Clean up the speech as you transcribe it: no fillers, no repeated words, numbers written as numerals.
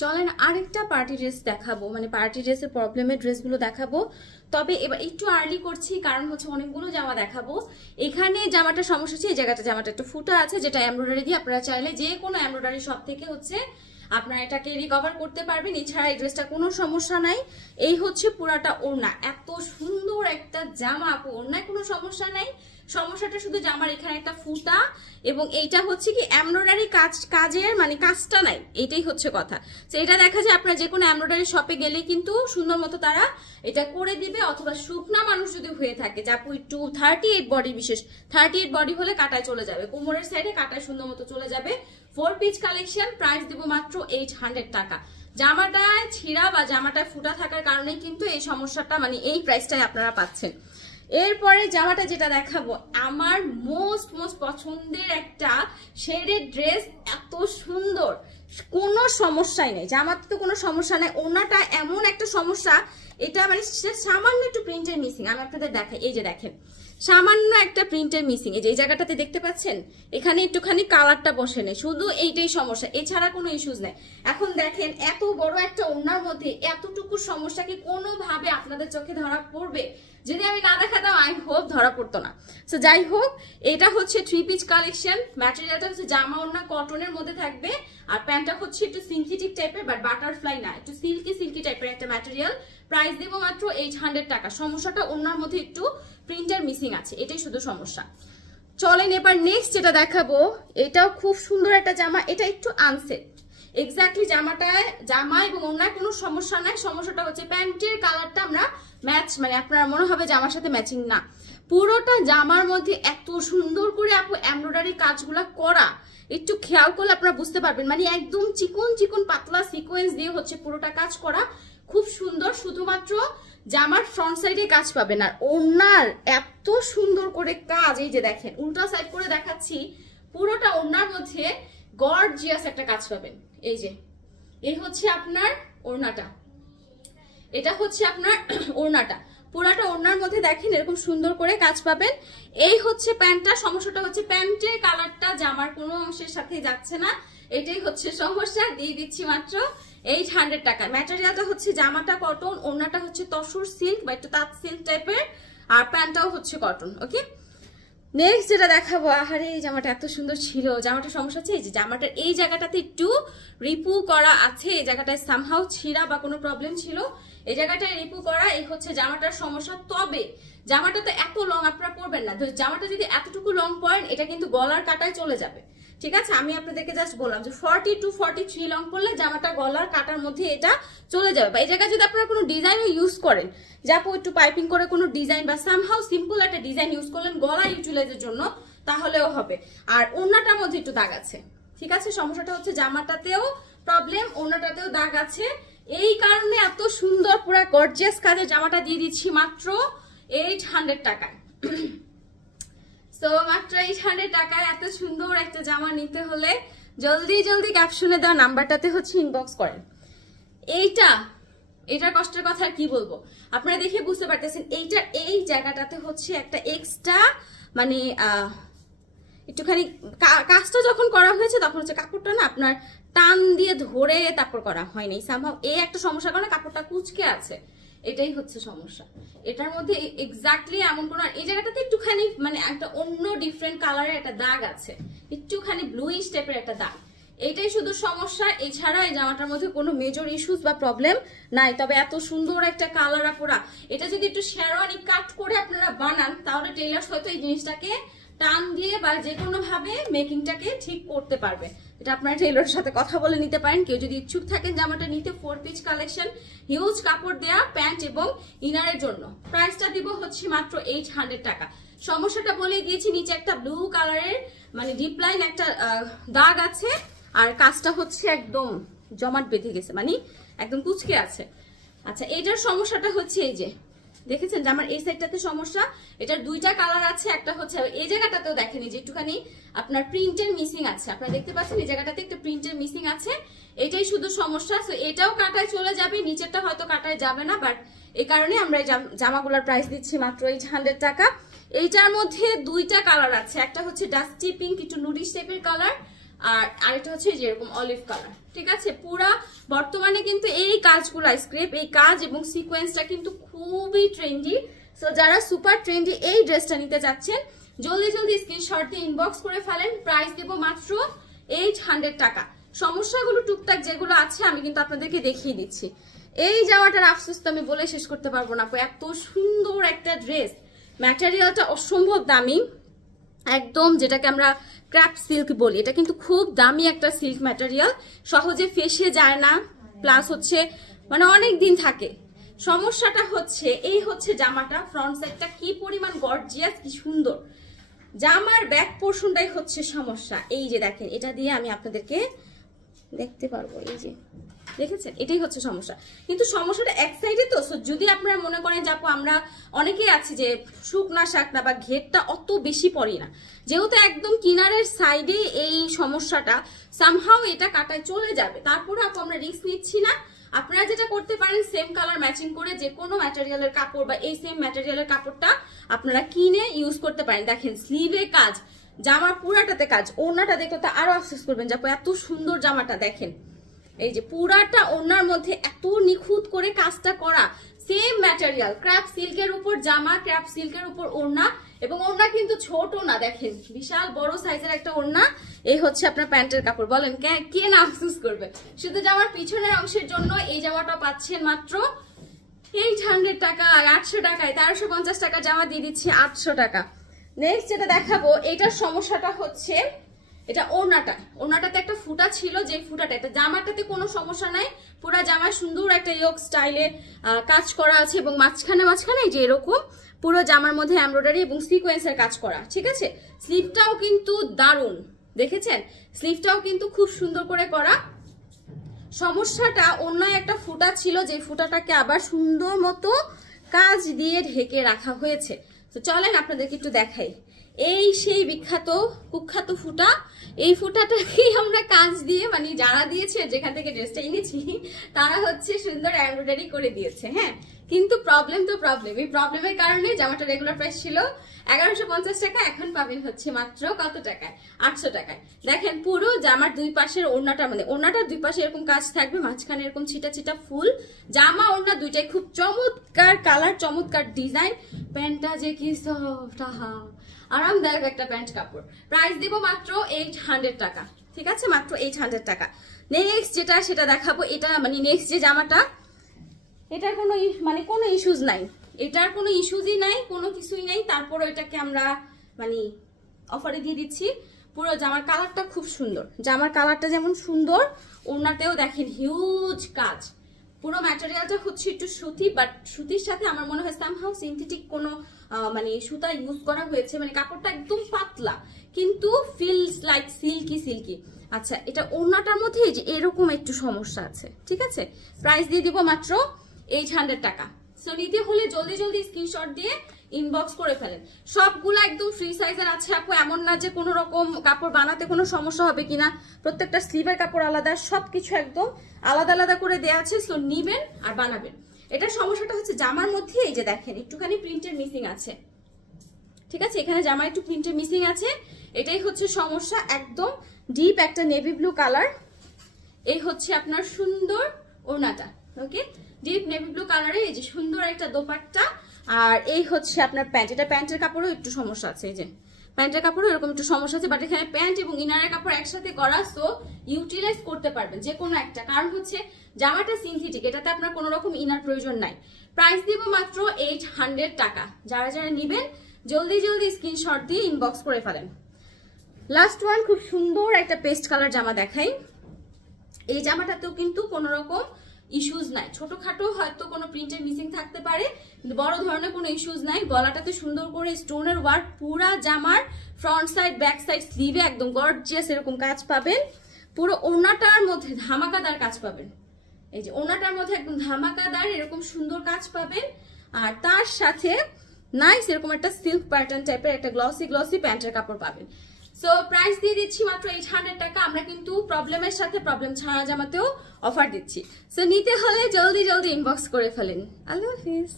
চলেন আরেকটা party dress দেখাবো, মানে পার্টি ড্রেসের প্রবলেমের ড্রেসগুলো দেখাবো। তবে এবার একটু আর্লি করছি কারণ হচ্ছে অনেকগুলো জামা দেখাবো। এখানে জামাটা সমস্যা আছে, এই জায়গাটা জামাটা একটু ফুটা আছে, যেটা এমব্রয়ডারি দিয়ে আপনারা চাইলে যে কোনো এমব্রয়ডারি শপ থেকে হচ্ছে আপনারা এটাকে রিকভার করতে পারবেন। এছাড়া এই ড্রেসটা কোনো সমস্যা নাই। এই হচ্ছে পুরাটা ওড়না, এত সুন্দর একটা জামা আপু, ওড়নায় কোনো সমস্যা নাই। সমস্যাটা শুধু জামার এখানে একটা ফুটা, এবং এইটা হচ্ছে কি এমব্রয়ডারি কাজের মানে কাজটা নাই, এটাই হচ্ছে কথা। তো এটা দেখা যায় আপনারা যে কোনো এমব্রয়ডারি শপে গেলে কিন্তু সুন্দর মতো তারা এটা করে দিবে, অথবা শুকনা মানুষ যদি হয়ে থাকে যে আপু একটু 38 বডি, বিশেষ 38 বডি হলে কাটায় চলে যাবে, কোমরের সাইডে কাটায় সুন্দর মতো চলে যাবে। 4 পিস কালেকশন, প্রাইস দিব মাত্র 800 টাকা। জামাটায় ছিঁড়া বা জামাটায় ফুটা থাকার কারণেই কিন্তু এই সমস্যাটা, মানে এই প্রাইসটাই আপনারা পাচ্ছেন। এরপরে জামাটা যেটা দেখাবো আমার মোস্ট পছন্দের একটা শেডের ড্রেস, এত সুন্দর, কোনো সমস্যাই নেই, জামাতে তো কোনো সমস্যা নাই। ওনাটা এমন একটা সমস্যা, এটা মানে সামান্য একটু প্রিন্টের মিসিং, আমি আপনাদের দেখাই। এই যে দেখেন সামান্য একটা প্রিন্টের মিসিং, এই যে এই জায়গাটাতে দেখতে পাচ্ছেন, এখানে একটুখানি কালারটা বসে নেই, শুধু এইটাই সমস্যা, এছাড়া কোনো ইস্যুজ নেই। এখন দেখেন এত বড় একটা ওড়নার মধ্যে এতটুকু সমস্যা কি কোনোভাবে আপনাদের চোখে ধরা পড়বে? যদি আমি না দেখাতাম আই হোপ ধরা পড়তো না। সো যাই হোক, এটা হচ্ছে 3 পিস কালেকশন। ম্যাটেরিয়ালটা হচ্ছে জামা ওড়না কটনের মধ্যে থাকবে, আর প্যান্টটা হচ্ছে একটু সিনথেটিক টাইপের, বাট বাটারফ্লাই না, একটু সিল্কি টাইপের একটা ম্যাটেরিয়াল। প্রাইস দেবো মাত্র 800 টাকা। সমস্যাটা ওড়নার মধ্যে একটু প্রিন্টার মিসিং আছে, এটাই শুধু সমস্যা। চলেন এবার নেক্সট যেটা দেখাবো, এটাও খুব সুন্দর একটা জামা, এটা একটু আনসেট। এক্স্যাক্টলি জামা এবং ওড়নায় কোনো সমস্যা নাই, সমস্যাটা হচ্ছে প্যান্টের কালারটা আমরা ম্যাচ, মানে আপনার মনে হবে জামার সাথে ম্যাচিং না। পুরোটা জামার মধ্যে এত সুন্দর করে আপু এমব্রয়ডারি কাজগুলা করা, একটু খেয়াল করলে আপনারা বুঝতে পারবেন, মানে একদম চিকন পাতলা সিকোয়েন্স দিয়ে হচ্ছে পুরোটা কাজ করা, খুব সুন্দর। শুধুমাত্র জামার ফ্রন্ট সাইডে কাজ পাবেন, আর ওড়নার এত সুন্দর করে কাজ, এই যে দেখেন উল্টা সাইড করে দেখাচ্ছি, পুরোটা ওড়নার মধ্যে গর্জিয়াস একটা কাজ পাবেন। এই যে এই হচ্ছে আপনার ওড়নাটা, এটা হচ্ছে আপনার ওড়নাটা, পুরাটা ওড়নার মধ্যে দেখেন এরকম সুন্দর করে কাজ পাবেন। এই হচ্ছে প্যান্টটা, সমস্যাটা হচ্ছে প্যান্টের কালারটা জামার কোনো অংশের সাথে যাচ্ছে না, এটাই হচ্ছে সমস্যা। দিয়ে দিচ্ছি মাত্র 800 টাকা। ম্যাটেরিয়ালটা হচ্ছে জামাটা কটন, ওড়নাটা হচ্ছে তসর সিল্ক বা একটু তাঁত সিল্ক টাইপের, আর প্যান্টটাও হচ্ছে কটন। ওকে, নেক্সট যেটা দেখাবো, আহারে এই জামাটা এত সুন্দর ছিল। জামাটা সমস্যা আছে, এই যে জামাটার এই জায়গাটাতে একটু রিপু করা আছে, এই জায়গাটায় সামহাউ ছিঁড়া বা কোনো প্রবলেম ছিল, এই জায়গাটায় রিপু করা, এই হচ্ছে জামাটার সমস্যা। তবে জামাটা তো এত লং আপনারা পরবেন না, জামাটা যদি এতটুকু লং পরেন এটা কিন্তু গলার কাটায় চলে যাবে, ঠিক আছে? আমি আপনাদেরকে জাস্ট বললাম যে 40 to 43 লং পরলে জামাটা গলার কাটার মধ্যে এটা চলে যাবে। বা এই জায়গায় যদি আপনারা কোনো ডিজাইনও ইউজ করেন, যে আপু একটু পাইপিং করে কোনো ডিজাইন বা সামহাউ সিম্পল একটা ডিজাইন ইউজ করলেন গলা ইউটিলাইজের জন্য, তাহলেও হবে। আর ওড়নাটার মধ্যে একটু দাগ আছে, ঠিক আছে? সমস্যাটা হচ্ছে জামাটাতেও প্রবলেম, ওড়নাটাতেও দাগ আছে, এই কারণে এত সুন্দর পুরো গর্জিয়াস কাজের জামাটা দিয়ে দিচ্ছি মাত্র 800 টাকায়। সো মাত্র 800 টাকায় এত সুন্দর একটা জামা নিতে হলে জলদি ক্যাপশনে দেওয়া নাম্বারটাতে হচ্ছে ইনবক্স করেন। এটার কষ্টের কথা আর কি বলবো, আপনারা দেখে বুঝতে পারতেছেন। এইটার এই জায়গাটাতে হচ্ছে একটা এক্সট্রা, মানে একটুখানি কাজটা যখন করা হয়েছে তখন হচ্ছে কাপড়টা না আপনার টান দিয়ে ধরে তারপর করা হয়নি, সামহাউ এই একটা সমস্যার কারণে কাপড়টা কুচকে আছে, এটাই হচ্ছে সমস্যা। এটার মধ্যে এক্স্যাক্টলি এমন কোনো, এই জায়গাটাতে একটুখানি মানে একটা অন্য ডিফারেন্ট কালারের একটা দাগ আছে, একটুখানি ব্লুইশ টাইপের একটা দাগ, এইটাই শুধু সমস্যা। এছাড়া এই জামাটার মধ্যে কোনো মেজর ইস্যুস বা প্রবলেম নাই। তবে এত সুন্দর একটা কালার আপুরা, এটা যদি একটু শেরওয়ানি কাট করে আপনারা বানান তাহলে টেইলার্স হয়তো এই জিনিসটাকে টান দিয়ে বা যে কোনো ভাবে মেকিংটাকে ঠিক করতে পারবে। এটা আপনারা টেইলরের সাথে কথা বলে নিতে পারেন। কেউ যদি ইচ্ছুক থাকেন জামাটা নিতে, 4 পিস কালেকশন, হিউজ কাপড় দেয়া, প্যান্ট এবং ইনারের জন্য। প্রাইসটা দিব হচ্ছে মাত্র 800 টাকা। সমস্যাটা বলে দিয়েছি, নিচে একটা ব্লু কালারের মানে ডিপ লাইন একটা দাগ আছে, আর কাজটা হচ্ছে একদম জমাট বেঁধে গেছে, মানে একদম কুচকে আছে। আচ্ছা, এটার সমস্যাটা হচ্ছে এই যে দেখেছেন যে আমার এই সাইডটাতে সমস্যা, এটার দুইটা কালার আছে, একটা হচ্ছে এই জায়গাটাতেও দেখেন যে একটুখানি আপনার প্রিন্টের মিসিং আছে, আপনারা দেখতে পাচ্ছেন এই জায়গাটাতে একটা প্রিন্টের মিসিং আছে, এটাই শুধু সমস্যা। সো এটাও কাটায় চলে যাবে, নিচেরটা হয়তো কাটায় যাবে না, বাট এই কারণে আমরা এই জামাগুলোর প্রাইস দিচ্ছি মাত্র 800 টাকা। এইটার মধ্যে দুইটা কালার আছে, একটা হচ্ছে ডাস্টি পিঙ্ক, একটু নুডিশ টাইপের কালার, আর আরেকটা হচ্ছে যেরকম অলিভ কালার, ঠিক আছে। পুরা বর্তমানে কিন্তু এই কাজগুলো স্ক্রেপ, এই কাজ এবং সিকোয়েন্সটা কিন্তু খুবই ট্রেন্ডি। সো যারা সুপার ট্রেন্ডি এই ড্রেসটা নিতে চাচ্ছেন জলদি জলদি স্ক্রিনশট দিয়ে ইনবক্স করে ফেলেন। প্রাইস দেব মাত্র 800 টাকা। সমস্যাগুলো টুকটাক যেগুলো আছে আমি কিন্তু আপনাদেরকে দেখিয়ে দিচ্ছি। এই জামাটার আফসোস তো আমি বলে শেষ করতে পারবো না, এত সুন্দর একটা ড্রেস, ম্যাটেরিয়ালটা অসম্ভব দামি, একদম যেটাকে আমরা ক্র্যাপ সিল্ক বলি, এটা কিন্তু খুব দামি একটা সিল্ক ম্যাটেরিয়াল, সহজে ফেসে যায় না, প্লাস হচ্ছে মানে অনেক দিন থাকে। সমস্যাটা হচ্ছে এই হচ্ছে জামাটা ফ্রন্ট সাইডটা কি পরিমাণ গর্জিয়াস, কি সুন্দর, জামার ব্যাক পোর্শনটাই হচ্ছে সমস্যা। এই যে দেখেন, এটা দিয়ে আমি আপনাদেরকে দেখতে পারবো, এই যে দেখেছেন, এটাই হচ্ছে সমস্যা। কিন্তু সমস্যাটা এক সাইডে তো, যদি আপনারা মনে করেন যে আপু আমরা অনেকেই আছি যে শুকনা শাকনা বা ঘেরটা অত বেশি পড়ি না, যেহেতু একদম কিনারের সাইডে এই সমস্যাটা, সামহাও এটা কাটায় চলে যাবে, তারপরে আপু আমরা রিস্ক নিচ্ছি না। আপনারা যেটা করতে পারেন সেম কালার ম্যাচিং করে যে কোনো ম্যাটেরিয়ালের কাপড় বা এই সেম ম্যাটেরিয়ালের কাপড়টা আপনারা কিনে ইউজ করতে পারেন। দেখেন স্লিভে কাজ, জামার পুরাটাতে কাজ, ওড়নাটা দেখলে তো আরো আফসোস করবেন যে এত সুন্দর জামাটা দেখেন, এই যে পুরাটা ওড়নার মধ্যে এত নিখুঁত করে কাজটা করা, সেম ম্যাটেরিয়াল, ক্র্যাপ সিল্কের উপর জামা, ক্র্যাপ সিল্কের উপর ওড়না, এবং ওড়না কিন্তু ছোট না, দেখেন বিশাল বড় সাইজের একটা ওড়না। এই হচ্ছে আপনার প্যান্টের কাপড়, বলেন কে না আফসোস করবে। শুধু জামার পিছনের অংশের জন্য এই জামাটা পাচ্ছেন মাত্র 800 টাকা, 800 টাকায় 1350 টাকা জামা দিয়ে দিচ্ছি 800 টাকা। নেক্সট যেটা দেখাবো, এটার সমস্যাটা হচ্ছে এটা ওড়নাটাতে একটা ফুটা ছিল, যে ফুটাটা, এটা জামাটাতে কোনো সমস্যা নাই, পুরা জামায় সুন্দর একটা ইয়োক স্টাইলে কাজ করা আছে, এবং মাঝখানে যে এরকম পুরো জামার মধ্যে এমব্রয়ডারি এবং সিকোয়েন্সের কাজ করা, ঠিক আছে। স্লিভটাও কিন্তু দারুণ, দেখেছেন স্লিভটাও কিন্তু খুব সুন্দর করে করা। সমস্যাটা অন্য একটা ফুটা ছিল, যে ফুটাটাকে আবার সুন্দর মতো কাজ দিয়ে ঢেকে রাখা হয়েছে। তো চলেন আপনাদেরকে একটু দেখাই, এই সেই বিখ্যাত কুখ্যাত ফুটা, এই ফুটাটাকেই আমরা কাজ দিয়ে, মানে যারা দিয়েছে, যেখান থেকে ড্রেসটা এনেছি তারা হচ্ছে সুন্দর এমব্রয়ডারি করে দিয়েছে, হ্যাঁ। কিন্তু প্রবলেম তো প্রবলেম, এই প্রবলেমের কারণে জামাটা রেগুলার প্রাইস ছিল 1150 টাকা, এখন পাবেন হচ্ছে মাত্র কত টাকায়, 800 টাকায়। দেখেন পুরো জামার দুই পাশের ওড়নাটা, মানে ওড়নাটার দুই পাশে এরকম কাজ থাকবে, মাঝখানে এরকম ছিটা ছিটা ফুল, জামা ওড়না দুইটাই খুব চমৎকার কালার, চমৎকার ডিজাইন, প্যান্টটা যে কি সফট, আরামদায়ক একটা প্যান্ট কাপড়। প্রাইস দিব মাত্র 800 টাকা, ঠিক আছে, মাত্র 800 টাকা। নেক্সট যেটা সেটা দেখাবো, এটা মানে নেক্সট যে জামাটা, এটার কোনো ইস্যুজ নাই, এটার কোনো ইস্যুজই নাই, কোনো কিছুই নেই, তারপরে এটাকে আমরা মানে অফারে দিয়ে দিচ্ছি। পুরো জামার কালারটা খুব সুন্দর, জামার কালারটা যেমন সুন্দর, ওড়নাতেও দেখেন হিউজ কাজ, পুরো ম্যাটেরিয়ালটা হচ্ছে একটু সুতি, বাট সুতির সাথে আমার মনে হয় সামহাউ সিনথেটিক কোনো মানে সুতা ইউজ করা হয়েছে, মানে কাপড়টা একদম পাতলা কিন্তু ফিলস লাইক সিল্কি। আচ্ছা, এটা ওড়নাটার মধ্যে এই যে এরকম একটু সমস্যা আছে, ঠিক আছে। প্রাইস দিয়ে দিব মাত্র 800 টাকা। সো নিতে হলে জলদি জলদি স্ক্রিনশট দিয়ে ইনবক্স করে ফেলেন। সবগুলো একদম ফ্রি সাইজের আছে আপু, এমন না যে কোনো রকম কাপড় বানাতে কোনো সমস্যা হবে কিনা, প্রত্যেকটা স্লিভের কাপড় আলাদা, সবকিছু একদম আলাদা আলাদা করে দেওয়া আছে। সো নিবেন আর বানাবেন। এটার সমস্যাটা হচ্ছে জামার মধ্যে এই যে দেখেন একটুখানি প্রিন্টের মিসিং আছে, ঠিক আছে, এখানে জামা একটু প্রিন্টের মিসিং আছে, এটাই হচ্ছে সমস্যা। একদম ডিপ একটা নেভি ব্লু কালার, এই হচ্ছে আপনার সুন্দর ওড়নাটা, ওকে, ডিপ নেভি ব্লু কালারে এই যে সুন্দর একটা দোপাট্টা, আর এই হচ্ছে আপনার প্যান্ট। এটা প্যান্টের কাপড়ও একটু সমস্যা আছে, এই যে প্যান্টের কাপড়ও এরকম একটু সমস্যা আছে, বাট এখানে প্যান্ট এবং ইনারের কাপড় একসাথে করা, সো ইউটিলাইজ করতে পারবেন যে কোনো একটা, কারণ হচ্ছে জামাটা সিনথেটিক, এটাতে আপনার কোনো রকম ইনার প্রয়োজন নাই। প্রাইস দিব মাত্র 800 টাকা। যারা যারা নিবেন জলদি জলদি স্ক্রিনশট দিয়ে ইনবক্স করে ফেলেন। লাস্ট ওয়ান, খুব সুন্দর একটা পেস্ট কালার জামা দেখাই। এই জামাটাতেও কিন্তু কোনো রকম ইস্যুজ নাই, ছোটখাটো হয়তো কোনো প্রিন্টের মিসিং থাকতে পারে, কিন্তু বড় ধরনের কোনো ইস্যুজ নাই। গলাটাতে সুন্দর করে স্টোনের ওয়ার্ক, পুরা জামার ফ্রন্ট সাইড ব্যাক সাইড স্লিভে একদম গর্জিয়াস এরকম কাজ পাবেন। পুরো ওড়নাটার মধ্যে ধামাকাদার কাজ পাবেন, এই যে ওড়নাটার মধ্যে একদম ধামাকাদার এরকম সুন্দর কাজ পাবেন, আর তার সাথে নাইস এরকম একটা সিল্ক প্যাটার্ন টাইপের একটা গ্লসি প্যান্টের কাপড় পাবেন। সো প্রাইস দিয়ে দিচ্ছি মাত্র 800 টাকা। আমরা কিন্তু প্রবলেমের সাথে প্রবলেম ছাড়া জামাতেও অফার দিচ্ছি। সো নিতে হলে জলদি জলদি ইনবক্স করে ফেলেন। আল্লাহ হাফিজ।